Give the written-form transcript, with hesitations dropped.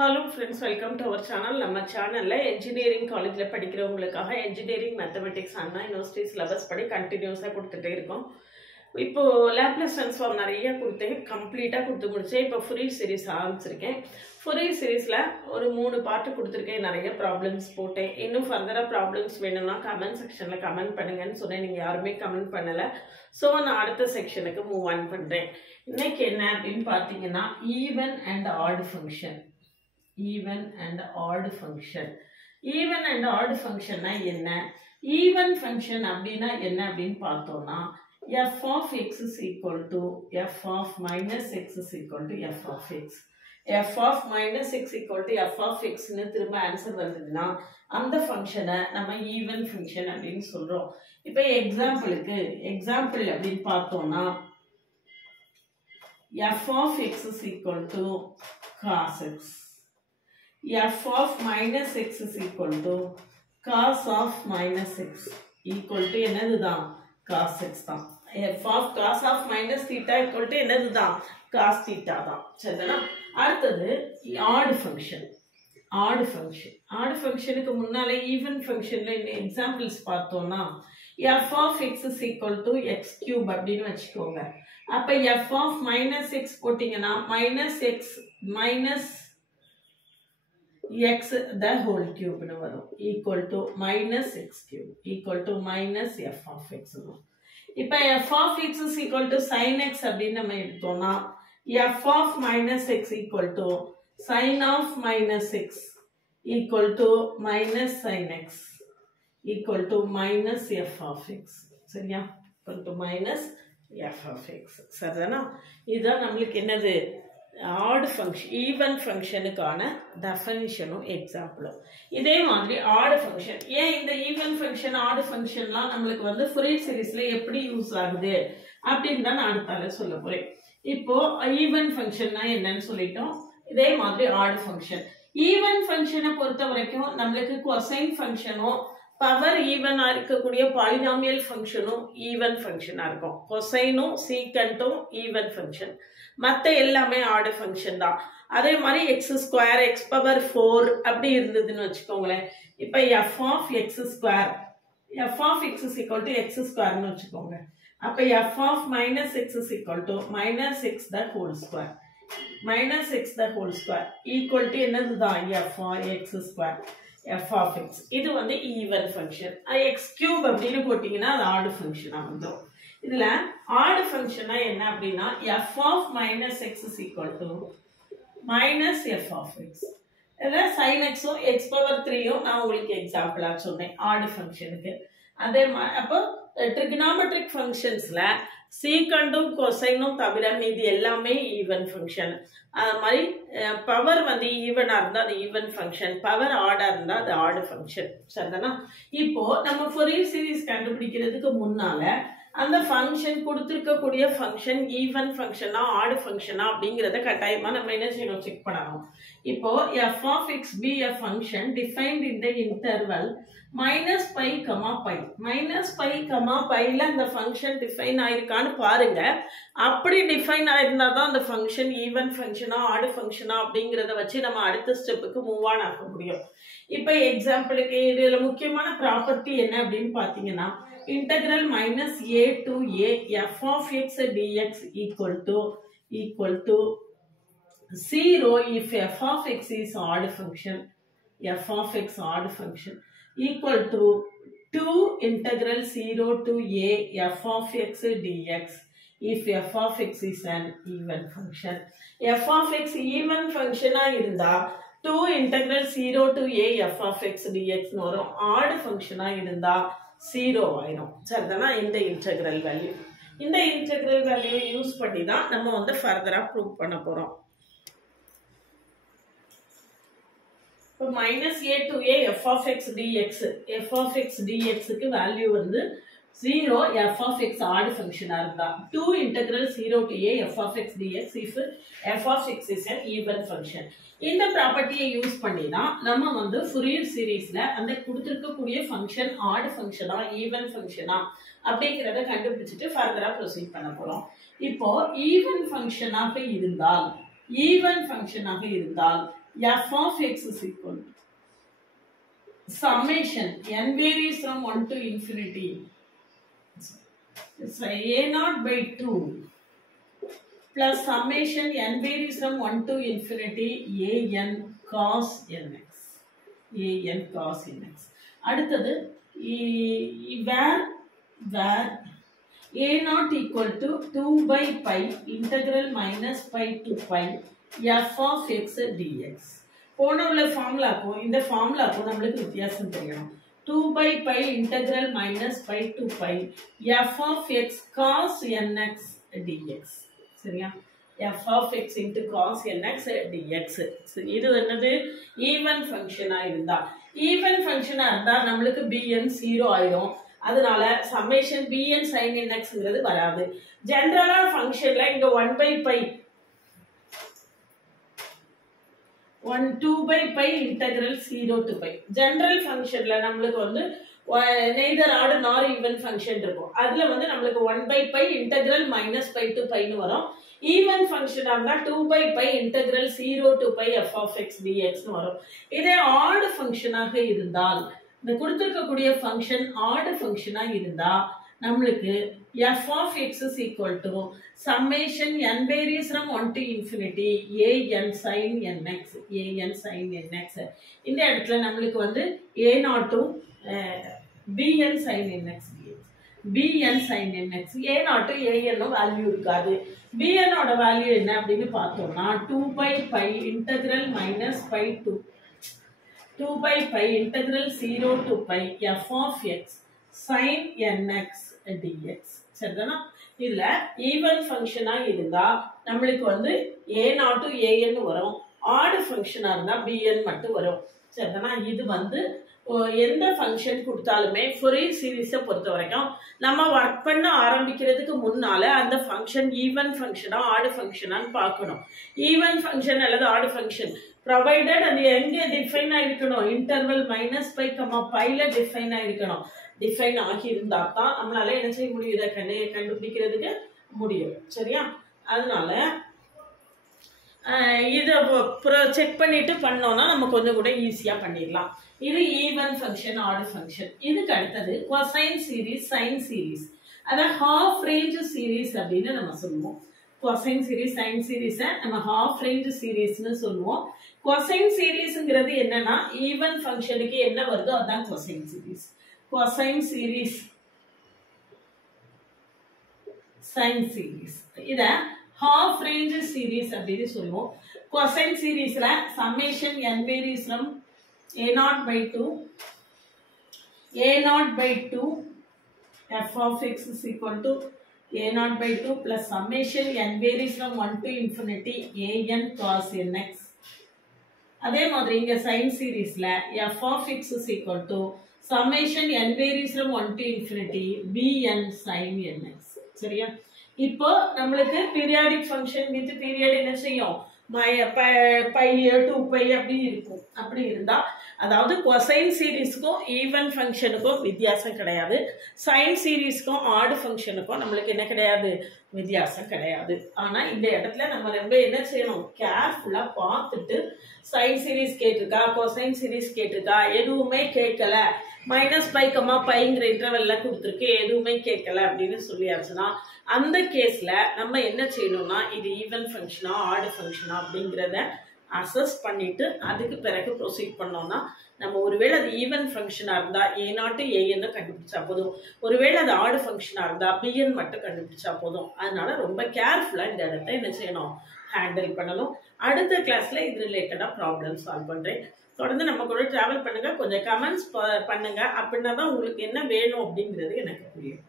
Hello friends, welcome to our channel. நம்ம சேனல்ல engineering காலேஜ்ல படிக்கிறவங்களுக்காக engineering mathematics அண்ணா யுனிவர்சிட்டி சிலபஸ் படி கண்டினியூஸா கொடுத்துட்டே இருக்கோம். இப்போ லாப்லேஸ் ட்ரான்ஸ்ஃபார்ம் நிறைய கொடுத்தேன், கம்ப்ளீட்டா கொடுத்து முடிச்சேன். இப்போ ஃபுரியர் சீரிஸ் ஆரம்பிச்சிருக்கேன். ஃபுரியர் சீரிஸ்ல ஒரு 3 பார்ட் கொடுத்துருக்கேன், நிறைய ப்ராப்ளம்ஸ் போட்டேன். இன்னும் ஃபர்தரா ப்ராப்ளம்ஸ் வேணும்னா கமெண்ட் செக்ஷன்ல கமெண்ட் பண்ணுங்கன்னு சொன்னேன். நீங்க யாருமே கமெண்ட் பண்ணல. ஸோ நான் அடுத்த செக்ஷனுக்கு மூவ் ஆன் பண்றேன். இன்னைக்கு என்ன அப்படின்னு பார்த்தீங்கன்னா even and odd function. Even and odd function. Even and odd function na enna? Even function அப்படினா என்ன அப்படினு பார்த்தோம்னா f of x is equal to f of minus x is equal to f of x. f of minus x equal to f of x னு திரும்ப answer வந்ததுன்னா அந்த ஃபங்க்ஷனை நம்ம ஈவன் ஃபங்க்ஷன் அப்படின்னு சொல்றோம். இப்போ எக்ஸாம்பிள் அப்படின்னு பார்த்தோம்னா f of x is equal to cos x. f of minus x is equal to cos of minus x equal to என்னதுதான் cos x தான். f of cos of minus theta equal to என்னதுதான் cos theta தான். சரிதானா? அடுத்தது odd function. odd functionக்கு முன்னால even functionல examples பார்த்தோம்னா f of x is equal to x cube அப்படின்னு வச்சுக்கோங்க. அப்ப f of minus x போட்டீங்கன்னா minus x minus x the whole cube equal to minus x cube equal to minus f of x. இப்ப f of x is equal to sin x அப்படின்னு நம்ம எடுத்தோம்னா f of minus x equal to sin of minus x equal to minus sin x equal to minus f of x. சரியா? equal to minus f of x. சரிதானா? இதுதான் நம்மளுக்கு என்னது odd function, even functionுக்கான definitionும் எக்ஸாம்பிளும். இதே மாதிரி odd function. ஏன் இந்த even function odd functionலாம் நம்மளுக்கு வந்து ஃபுரியர் சீரிஸ்ல எப்படி யூஸ் ஆகுது அப்படின்னு தான் நான் அடுத்தால சொல்ல போறேன். இப்போ even functionனா என்னன்னு சொல்லிட்டோம். இதே மாதிரி odd function. even functionை பொறுத்த வரைக்கும் நம்மளுக்கு cosine functionும் பவர் ஈவனா இருக்கக்கூடிய பாலினாமியல் ஃபங்க்ஷனும் ஈவன் ஃபங்க்ஷனா இருக்கும். கொசைனும் சீக்கண்டும் ஈவன் ஃபங்க்ஷன், மற்ற எல்லாமே ஆட் ஃபங்க்ஷன் தான். அதே மாதிரி எக்ஸ் ஸ்கொயர் எக்ஸ் பவர் 4 அப்படி இருந்ததுன்னு வச்சுக்கோங்களேன். இப்போ f of x square f of x is equal to x ஸ்கொயர்னு வச்சுக்கோங்க. அப்போ f of minus x is equal to minus x the whole square minus x the whole square equal to என்னதுதான் f x square f of x. இது வந்து even function. x cube அப்படின்னு போட்டீங்கன்னா அது odd function வந்துரும். இதுல odd function என்ன அப்படின்னா f of minus x is equal to minus f of x. இதுல sin x உம் x power 3 உம் நான் உங்களுக்கு எக்ஸாம்பிளா சொன்னேன் odd functionக்கு. அதே அப்போ trigonometric functionsல சீக்கண்டும் கொசைனும் தவிர மீதி எல்லாமே ஈவன் ஃபங்க்ஷன். அது மாதிரி பவர் வந்து ஈவனா இருந்தா அது ஈவன் ஃபங்க்ஷன், பவர் ஆடா இருந்தா அது ஆட் ஃபங்க்ஷன். சரிதானா? இப்போ நம்ம ஃபோரியர் சீரிஸ் கண்டுபிடிக்கிறதுக்கு முன்னால அந்த ஃபங்க்ஷன் கொடுத்திருக்கக்கூடிய ஃபங்க்ஷன் ஈவன் ஃபங்க்ஷனா ஆட் ஃபங்க்ஷனா அப்படிங்கறத கட்டாயமா நம்ம என்ன செய்யணும், செக் பண்ணணும். இப்போ f of x be a function defined in the interval minus pi comma pi. minus pi comma pi ல அந்த ஃபங்க்ஷன் டிஃபைன் ஆயிருக்கான்னு பாருங்க. அப்படி டிஃபைன் ஆயிருந்தா தான் அந்த ஃபங்க்ஷன் ஈவன் ஃபங்க்ஷனா ஆட் ஃபங்க்ஷனா அப்படிங்கறத வச்சு நம்ம அடுத்த ஸ்டெப்புக்கு மூவ் ஆன் ஆக முடியும். இப்போ எக்ஸாம்பிளுக்கு இதுல முக்கியமான ப்ராப்பர்ட்டி என்ன அப்படின்னு பாத்தீங்கன்னா integral minus a to a f of x dx equal to 0 if f of x is odd function, f of x odd function equal to 2 integral 0 to a f of x dx if f of x is an even function. f of x even function இருந்தா 2 integral 0 to a f of x dx வரும். odd function இருந்தா 0 ஆயிரும். சரிதானா? இந்த integral value use பண்ணி தான் நம்ம வந்து ஃபர்தரா ப்ரூவ் பண்ண போறோம். இப்போ minus a to a f of x dx f of x dx க்கு வேல்யூ வந்து 0 f of x odd function இருந்தா 2 integral 0 to a f of x dx if f of x is an even function. இந்த ப்ராப்பர்ட்டியை use பண்ணி தான் நம்ம வந்து Fourier சீரிஸ்ல அந்த கொடுத்திருக்கக்கூடிய ஃபங்க்ஷன் ஆட் ஃபங்க்ஷனா ஈவன் ஃபங்க்ஷனா அப்படிங்கறத கண்டுபிடிச்சிட்டு ஃபர்தரா ப்ரோசீட் பண்ண போறோம். இப்போ ஈவன் ஃபங்க்ஷனாக இருந்தால் f of x is equal to summation n varies from 1 to infinity. So a0 by 2 plus summation n varies from 1 to infinity an cos nx. an cos nx. அடுத்தது where a0 equal to 2 by pi integral minus pi to pi f of x dx. போன உள்ள ஃபார்முலாக்கும் இந்த ஃபார்முலாக்கும் நம்மளுக்கு வித்தியாசம் தெரியணும். 2 by pi integral minus pi to pi f of x cos nx dx. சரியா? f of x into cos nx dx. இது என்னது? Even ஃபங்க்ஷனா இருந்தா. ஈவன் ஃபங்க்ஷனா இருந்தா நம்மளுக்கு bn 0 ஆயிடும். அதனால summation bn sin nxங்கிறது வராது. ஜெனரலா ஃபங்க்ஷன்ல இங்க 1 by pi 2 by pi integral 0 to pi. General ஃபங்க்ஷன்ல நம்மளுக்கு வந்து neither odd nor even function இருக்கும். அதுல வந்து நம்மளுக்கு 1 by pi integral minus pi to pi னு வரும். ஈவன் ஃபங்க்ஷனா இருந்தா 2 by pi integral 0 to pi f of x dx னு வரும். இதே ஆட் ஃபங்க்ஷனாக இருந்தால் இந்த கொடுத்திருக்கக்கூடிய ஃபங்க்ஷன் ஆட் ஃபங்க்ஷனா இருந்தா நம்மளுக்கு f of x is equal to summation n varies from 1 to infinity an sin nx. an sin nx. இந்த இடத்துல நம்மளுக்கு வந்து a0 bn sin nx dx. bn sin nx. a0 an value இருக்காது. bn ஓட value என்ன அப்படின்னு பார்த்தோம்னா 2 by pi integral minus pi to 2 by pi integral 0 to pi f of x sin nx dx. சரிதானா? இதுல ஈவன் ஃபங்க்ஷனா இருந்தா நம்மளுக்கு வந்து a0 an வரும். ஆட் ஃபங்க்ஷனா இருந்தா bn மட்டும் வரும். சரிதானா? இது வந்து எந்த ஃபங்க்ஷன் கொடுத்தாலுமே ஃபோரியர் சீரிஸை பொறுத்த வரைக்கும் நம்ம ஒர்க் பண்ண ஆரம்பிக்கிறதுக்கு முன்னால அந்த ஃபங்க்ஷன் ஈவன் ஃபங்க்ஷனா ஆட் ஃபங்க்ஷனான்னு பார்க்கணும். ஈவன் ஃபங்க்ஷன் அல்லது ஆட் ஃபங்க்ஷன் ப்ரொவைடட் அது எங்க டிஃபைன் ஆயிருக்கணும்? இன்டர்வல் மைனஸ் பை கமா பைல டிஃபைன் ஆயிருக்கணும். டிஃபைன் ஆகி இருந்தா தான் நம்மளால என்ன செய்ய முடியும்? இதை கண்டுபிடிக்கிறதுக்கு முடியும். சரியா? அதனால இதை செக் பண்ணிட்டு பண்ணோம்னா நம்ம கொஞ்சம் கூட ஈஸியா பண்ணிடலாம். இது ஈவன் ஃபங்க்ஷன் ஆட் ஃபங்க்ஷன். இதுக்கு அடுத்தது கொசைன் சீரீஸ் சைன் சீரீஸ். அதான் ஹாஃப் ரேஞ்ச் சீரீஸ் அப்படின்னு நம்ம சொல்லுவோம். கொசைன் சீரீஸ் சைன் சீரீஸை நம்ம ஹாஃப் ரேஞ்ச் சீரீஸ்னு சொல்லுவோம். கொசைன் சீரீஸ்ங்கிறது என்னன்னா ஈவன் ஃபங்க்ஷனுக்கு என்ன வருதோ அதான் cosine series. Cosine series sine series இத ஹாஃப் ரேஞ்ச் சீரீஸ் அப்படின்னு சொல்லுவோம். கொசைன் சீரீஸ்ல summation n varies from a0 by 2 f of x is equal to a0 by 2 plus summation n varies from 1 to infinity an cos nx. அதே மாதிரி இங்க sign சீரீஸ்ல f of x is equal to summation n varies from 1 to infinity bn sin nx. சரியா? இப்போ நம்மளுக்கு periodic function with period என்ன செய்யும்? By 2 by அப்படி இருக்கும். அப்படி இருந்தா அதாவது கொசைன் சீரீஸ்க்கும் ஈவன் ஃபங்க்ஷனுக்கும் வித்தியாசம் கிடையாது. சைன் சீரீஸ்க்கும் ஆட் ஃபங்க்ஷனுக்கும் நம்மளுக்கு என்ன கிடையாது? வித்தியாசம் கிடையாது. ஆனா இந்த இடத்துல நம்ம ரொம்ப என்ன செய்யணும்? கேர்ஃபுல்லா பார்த்துட்டு சைன் சீரீஸ் கேட்டிருக்கா கொசைன் சீரீஸ் கேட்டிருக்கா எதுவுமே கேட்கல மைனஸ் பை கமா பைங்கிற இன்டர்வெல்ல கொடுத்துருக்கு எதுவுமே கேட்கல அப்படின்னு சொல்லியாச்சுன்னா அந்த கேஸ்ல நம்ம என்ன செய்யணும்னா இது ஈவன் ஃபங்க்ஷனா ஆட் ஃபங்க்ஷனா அப்படிங்கிறத அசஸ் பண்ணிட்டு அதுக்கு பிறகு ப்ரொசீட் பண்ணோம்னா நம்ம ஒருவேளை அது ஈவன் ஃபங்க்ஷனா இருந்தா a0 an கண்டுபிடிச்சா போதும். ஒருவேளை அது ஆட் ஃபங்க்ஷனா இருந்தா bn மட்டும் கண்டுபிடிச்சா போதும். அதனால ரொம்ப கேர்ஃபுல்லா இந்த இடத்த என்ன செய்யணும்? ஹேண்டில் பண்ணணும். அடுத்த கிளாஸ்ல இது ரிலேட்டடா ப்ராப்ளம் சால்வ் பண்றேன். தொடர்ந்து நம்ம கூட டிராவல் பண்ணுங்க. கொஞ்சம் கமெண்ட்ஸ் பண்ணுங்க. அப்படின்னா தான் உங்களுக்கு என்ன வேணும் அப்படிங்கிறது எனக்கு புரியும்.